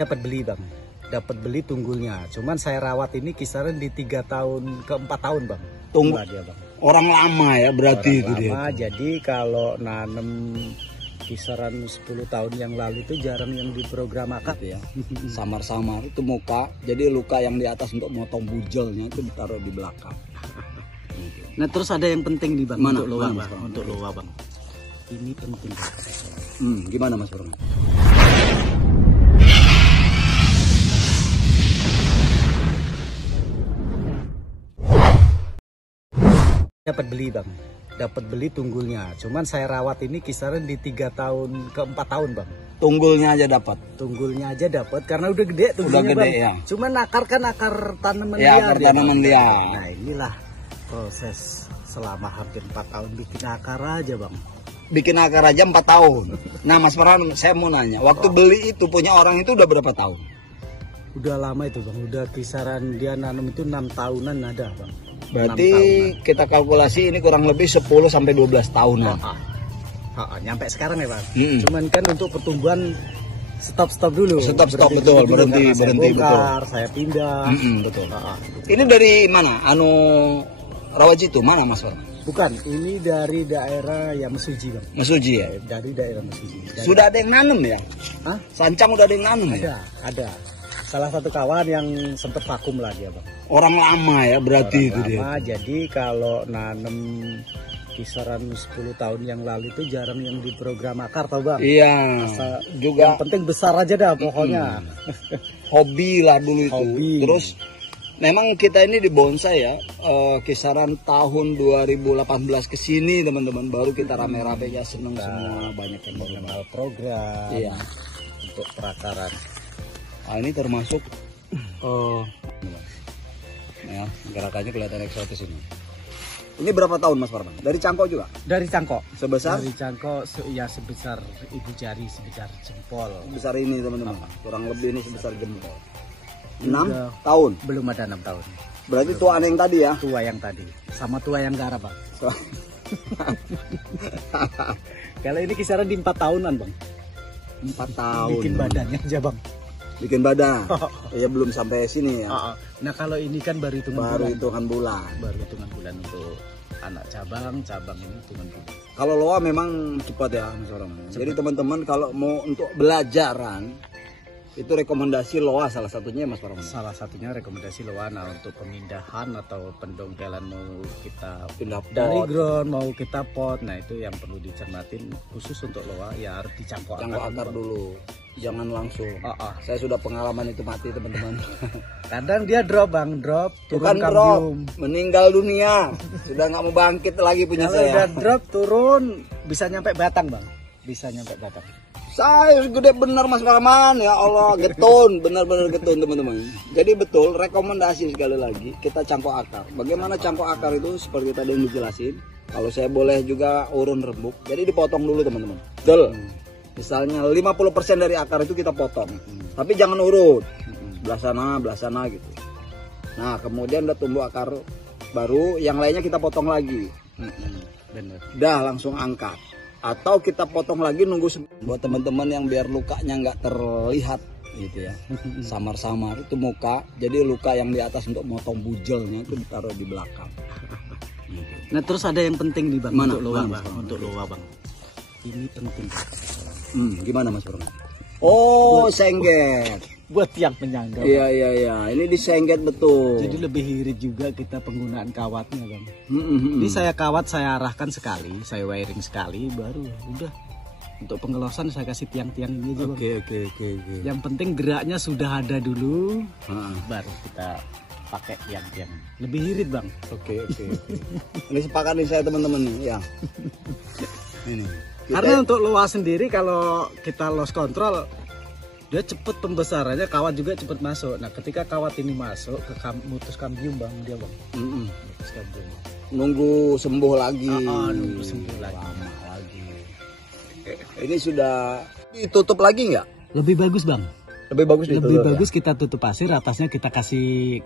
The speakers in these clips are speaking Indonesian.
Dapat beli bang, dapat beli tunggulnya. Cuman saya rawat ini kisaran di 3 tahun ke 4 tahun bang. Tunggu Dia bang. orang lama ya berarti Orang itu lama, dia. jadi kalau nanem kisaran 10 tahun yang lalu itu jarang yang diprogram akar Ya. Samar-samar itu muka, jadi luka yang di atas untuk motong bujelnya itu ditaruh di belakang. Nah terus ada yang penting nih bang, Mana? untuk loa Mana, bang, Mas? untuk loa bang. Ini penting bang. Gimana Mas Bro? Dapat beli bang, dapat beli tunggulnya. Cuman saya rawat ini kisaran di 3 tahun ke 4 tahun bang. Tunggulnya aja dapat. Tunggulnya aja dapat karena udah gede tunggulnya Udah gede, bang. ya. Cuman akar kan akar tanaman Ya, liar. akar dia, tanaman Bang. liar. Nah inilah proses selama hampir 4 tahun bikin akar aja bang. Bikin akar aja 4 tahun. Nah Mas Farhan, saya mau nanya, waktu beli itu punya orang itu udah berapa tahun? Udah lama itu bang, udah kisaran dia nanam itu 6 tahunan ada bang. Berarti kita kalkulasi ini kurang lebih 10 sampai 12 tahun lah. Nyampe sekarang ya bang. Mm-mm. Cuman kan untuk pertumbuhan stop dulu. Stop, Berhenti betul, dulu, berhenti, karena saya berhenti, bongkar, saya pindah. Betul. Ini dari mana? Rawajitu mana Mas Farhan? Bukan, ini dari daerah ya Mesuji bang. Mesuji ya? Dari daerah Mesuji. Sudah ada yang nanam ya? Hah? Sancang udah ada yang nanam ya? Ada. Salah satu kawan yang sempat vakum lah dia bang. Orang lama ya berarti Orang itu lama, dia. jadi kalau nanam kisaran 10 tahun yang lalu itu jarang yang diprogram akar tau bang. Iya. Juga Yang penting besar aja dah pokoknya. hobi lah dulu itu. Hobi. Terus memang kita ini di bonsai ya, kisaran tahun 2018 ke sini teman-teman baru kita rame-rame ya, seneng semua, banyak yang Mengenal program. Iya. Untuk perakaran. Nah, ini termasuk ya, gerakannya kelihatan eksotis ini. Ini berapa tahun Mas Farhan? Dari cangkok juga? Dari cangkok. Sebesar? Dari cangkok ya sebesar ibu jari, sebesar jempol. Sebesar ini teman-teman. Kurang lebih ini sebesar jempol. 6 Udah. tahun. Belum ada 6 tahun. Berarti tuaan yang tadi ya? Tua yang tadi. Sama tua yang garap bang. Kalau ini kisaran di 4 tahunan bang. 4 tahun. Bikin badannya aja bang. Bikin badan. Ya belum sampai sini ya. Nah kalau ini kan baru hitungan Baru bulan. hitungan bulan. Baru hitungan bulan untuk anak cabang ini hitungan bulan. Kalau loa memang cepat ya Mas Farhan. Jadi teman-teman kalau mau untuk belajaran itu rekomendasi loa salah satunya Mas Farhan. Salah satunya rekomendasi Loana untuk pemindahan atau pendongkelan mau kita Pindah dari pot, ground mau kita pot. Nah itu yang perlu dicermatin khusus untuk loa ya harus dicangkok cangkok akar dulu. Jangan langsung. Saya sudah pengalaman itu mati teman-teman. Kadang dia drop bang, drop turun Bukan drop, kambium. meninggal dunia. Sudah nggak mau bangkit lagi punya Kalau udah saya. drop turun bisa nyampe batang bang, bisa nyampe batang. Saya gede bener Mas Farhan, ya Allah, getun, bener-bener getun teman-teman. Jadi betul, rekomendasi sekali lagi kita cangkok akar. Bagaimana cangkok akar itu seperti tadi yang dijelasin. Kalau saya boleh juga urun rembuk, jadi dipotong dulu teman-teman. Betul. Misalnya 50% dari akar itu kita potong, tapi jangan urut, belah sana gitu. Nah kemudian udah tumbuh akar baru, yang lainnya kita potong lagi. Bener. Dah langsung angkat. Atau kita potong lagi nunggu buat teman-teman yang biar lukanya nggak terlihat gitu ya. Samar-samar itu muka, jadi luka yang di atas untuk motong bujelnya itu ditaruh di belakang. Nah terus ada yang penting nih bang. Mana? Untuk loa Mana, bang, Mas? untuk loa bang. Ini penting bang. Gimana Mas Bro? Oh, sengget. Buat yang penyangga. Iya. Ini disengget betul. Jadi lebih irit juga kita penggunaan kawatnya bang. Ini saya kawat saya arahkan sekali, saya wiring sekali, baru udah. Untuk pengelosan saya kasih tiang-tiang ini aja bang. Oke. Yang penting geraknya sudah ada dulu, baru kita pakai tiang-tiang. Lebih irit bang. Oke. Ini sepakati saya teman-teman nih ya. Ini. Karena untuk loa sendiri kalau kita loss control dia cepet pembesarannya, kawat juga cepet masuk. Nah ketika kawat ini masuk ke mutus kambium bang, dia bang. Mutus kambium. Nunggu sembuh lagi. Nunggu sembuh lagi. Lama lagi. Ini sudah ditutup lagi nggak? Lebih bagus bang. Lebih bagus ditutup. Lebih bagus kita tutup pasir, atasnya kita kasih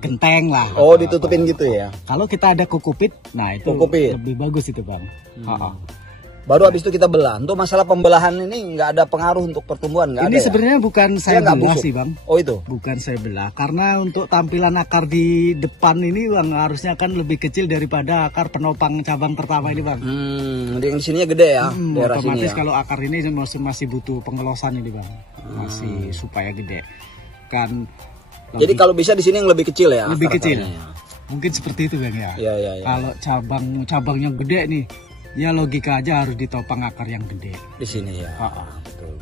genteng lah. Oh ditutupin gitu ya? Kalau kita ada kukupit, nah itu Kukupit. lebih bagus itu bang. Baru habis itu kita belah. Untuk masalah pembelahan ini nggak ada pengaruh untuk pertumbuhan, nggak ada. Ini sebenarnya bukan saya nggak belah busuk sih Bang. Oh itu? Bukan saya belah, karena untuk tampilan akar di depan ini Bang harusnya kan lebih kecil daripada akar penopang cabang pertama ini Bang. Yang di sininya gede ya, daerah sini Otomatis ya. kalau akar ini masih butuh pengelosan ini Bang, masih supaya gede. Kan. Jadi kalau bisa di sini yang lebih kecil ya? Lebih kecil. Ya. Mungkin seperti itu Bang ya. Iya. Kalau cabangnya gede nih, ya logika aja harus ditopang akar yang gede. Di sini ya. Betul.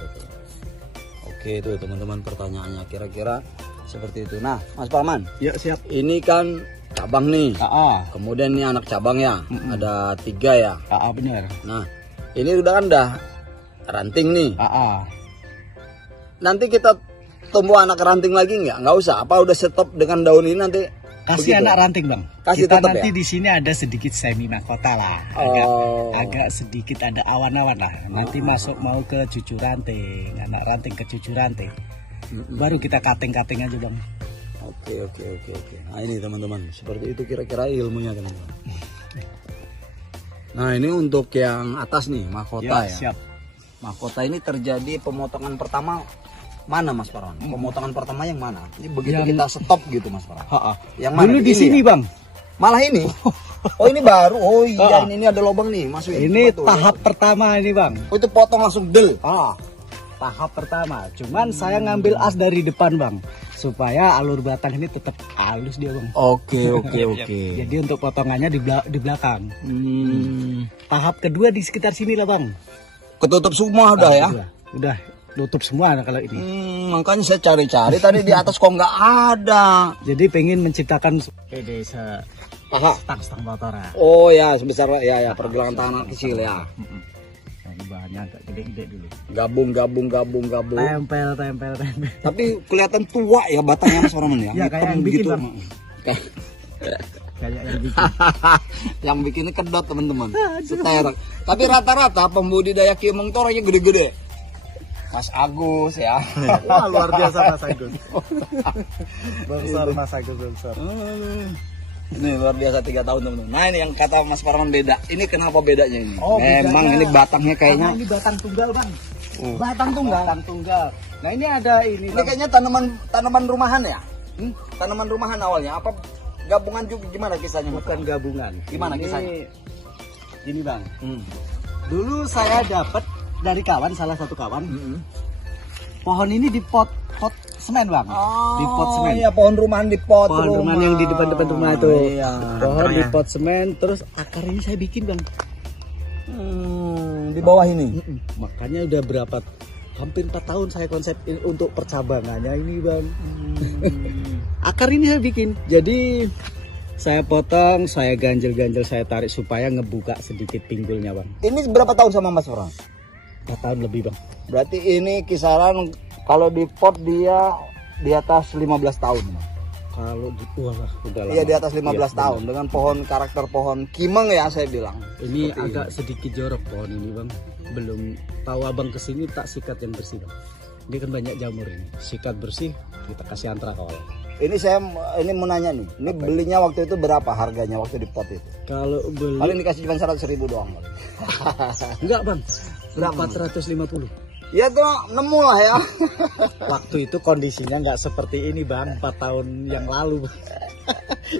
Oke itu teman-teman pertanyaannya kira-kira seperti itu. Nah Mas Parman. Ya siap. Ini kan cabang nih. Kemudian ini anak cabang ya. Ada 3 ya. Benar. Nah ini udah ranting nih. Nanti kita tumbuh anak ranting lagi nggak usah. Apa udah stop dengan daun ini nanti? Kasih begitu? Anak ranting Bang. Kasih kita tetap nanti ya? Di sini ada sedikit semi mahkota lah. Agak sedikit ada awan-awan lah. Nanti masuk mau ke cucu ranting, anak ranting ke cucu ranting. Baru kita cutting aja Bang. Oke. Nah ini teman-teman, seperti itu kira-kira ilmunya teman-teman. Nah ini untuk yang atas nih mahkota ya. Siap. Mahkota ini terjadi pemotongan pertama mana Mas Parman? Pemotongan pertama yang mana? Ini begitu kita stop gitu Mas Parman. Yang mana? Dulu di sini ya? Bang. Malah ini. Oh ini baru. Oh iya ini ada lubang nih masukin. Ini tahap pertama ini Bang. Oh itu potong langsung del. Tahap pertama. Cuman saya ngambil as dari depan Bang, supaya alur batang ini tetap halus dia Bang. Oke. Jadi untuk potongannya di belakang. Tahap kedua di sekitar sini lah Bang. Ketutup semua udah ya? Udah tutup semua kalau ini. Makanya saya cari-cari tadi di atas kok nggak ada. Jadi pengen menciptakan desa stang motor. Oh ya sebesar ya pergelangan tangan kecil ya. Ini bahannya agak gede-gede dulu. Gabung. Tempel. Tapi kelihatan tua ya batangnya Mas Parman ya. Ya kayak yang bikin Bang. Kayak yang bikin. Yang bikinnya kedot teman-teman. Seterek. Tapi rata-rata pembudidaya kimeng tuh orangnya gede-gede. Mas Agus ya. Wah luar biasa Mas Agus. Mas Agus. Ini luar biasa 3 tahun teman-teman. Nah ini yang kata Mas Parman beda. Ini kenapa bedanya ini? bedanya. Memang ini batangnya kayaknya. Ini batang tunggal Bang. Batang tunggal. Nah ini ada ini. Ini kayaknya tanaman rumahan ya? Tanaman rumahan awalnya apa gabungan juga gimana kisahnya? Bukan gabungan. Gimana kisahnya? Gini Bang. Dulu saya dapat dari salah satu kawan. Pohon ini di pot semen Bang. Di pot semen. Iya, pohon rumahan di pot. Pohon rumahan yang di depan rumah itu. Iya. Pohon di pot semen, terus akar ini saya bikin Bang. Di bawah ini. Makanya udah hampir 4 tahun saya konsep untuk percabangannya ini Bang. Akar ini saya bikin. Jadi saya potong, saya ganjel, saya tarik supaya ngebuka sedikit pinggulnya Bang. Ini berapa tahun sama Mas Parman? 4 tahun lebih Bang. Berarti ini kisaran kalau di pot dia di atas 15 tahun. Kalau udah lama. Iya di atas 15 tahun dengan karakter pohon kimeng ya saya bilang. Ini agak sedikit jorok pohon ini Bang. Belum tahu Abang kesini tak sikat yang bersih Bang. Ini kan banyak jamur ini. Sikat bersih kita kasih antrak awal. Ini mau nanya nih. Ini belinya waktu itu berapa harganya waktu di pot itu? Kalau beli paling dikasih cuma 100.000 doang. Enggak Bang. 450. Ya tuh nemu lah ya. Waktu itu kondisinya nggak seperti ini Bang, 4 tahun yang lalu.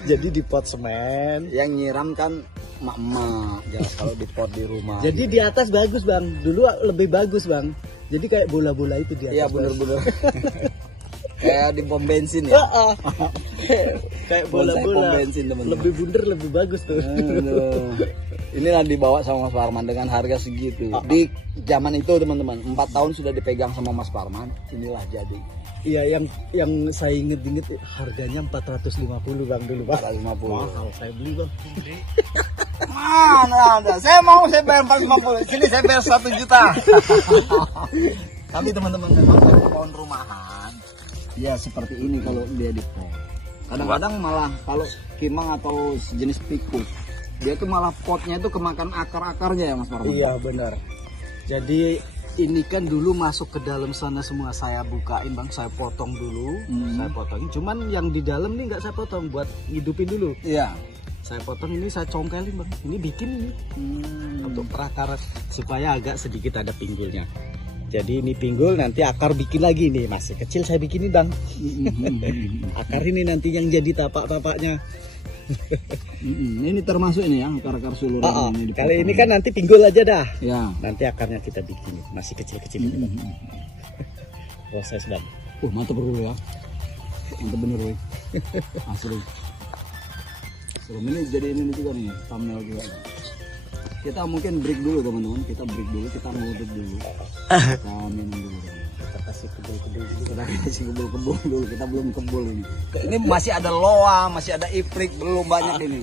Jadi di pot semen. Yang nyiram kan emak-emak ya, kalau di pot di rumah. Jadi di atas bagus Bang, dulu lebih bagus Bang. Jadi kayak bola-bola itu di atas. Iya bener-bener. Kayak di pom bensin ya. Kayak bola-bola. Lebih bunder, lebih bagus tuh. Inilah dibawa sama Mas Parman dengan harga segitu. Di zaman itu teman-teman, 4 tahun sudah dipegang sama Mas Parman. Inilah jadi. Iya, yang saya inget harganya 450 Bang dulu Bang. 450. Mahal saya beli Bang. Mana ada? Saya bayar 450. Sini saya bayar 1 juta. Tapi teman-teman memang pohon rumahan. Ya seperti ini kalau dia di pot. Kadang-kadang malah kalau kimang atau sejenis pikuk, dia tuh malah potnya itu kemakan akar-akarnya ya Mas Parman. Iya benar. Jadi ini kan dulu masuk ke dalam sana semua saya bukain Bang, saya potong dulu, saya potongin. Cuman yang di dalam nih nggak saya potong buat ngidupin dulu. Iya. Saya potong ini, saya congkelin bang. Ini bikin ini untuk perakar supaya agak sedikit ada pinggulnya. Jadi ini pinggul, nanti akar bikin lagi nih, masih kecil saya bikinin bang. Akar ini nanti yang jadi tapak-tapaknya. Ini termasuk ini ya akar-akar sulur. Kali ini kan nanti pinggul aja dah. Ya. Nanti akarnya kita bikin, masih kecil-kecil ini bang. Proses bang. Mantap bro ya. Mantap bener woi. Asli. Serem ini jadi ini juga nih thumbnail juga. Kita mungkin break dulu teman-teman, kita break dulu, kita ngudut dulu, kita minum dulu, kita kasih kebul-kebul dulu, kita kasih kebul-kebul dulu, kita belum kebul ini. Ini masih ada loa, masih ada iprik, belum banyak ini.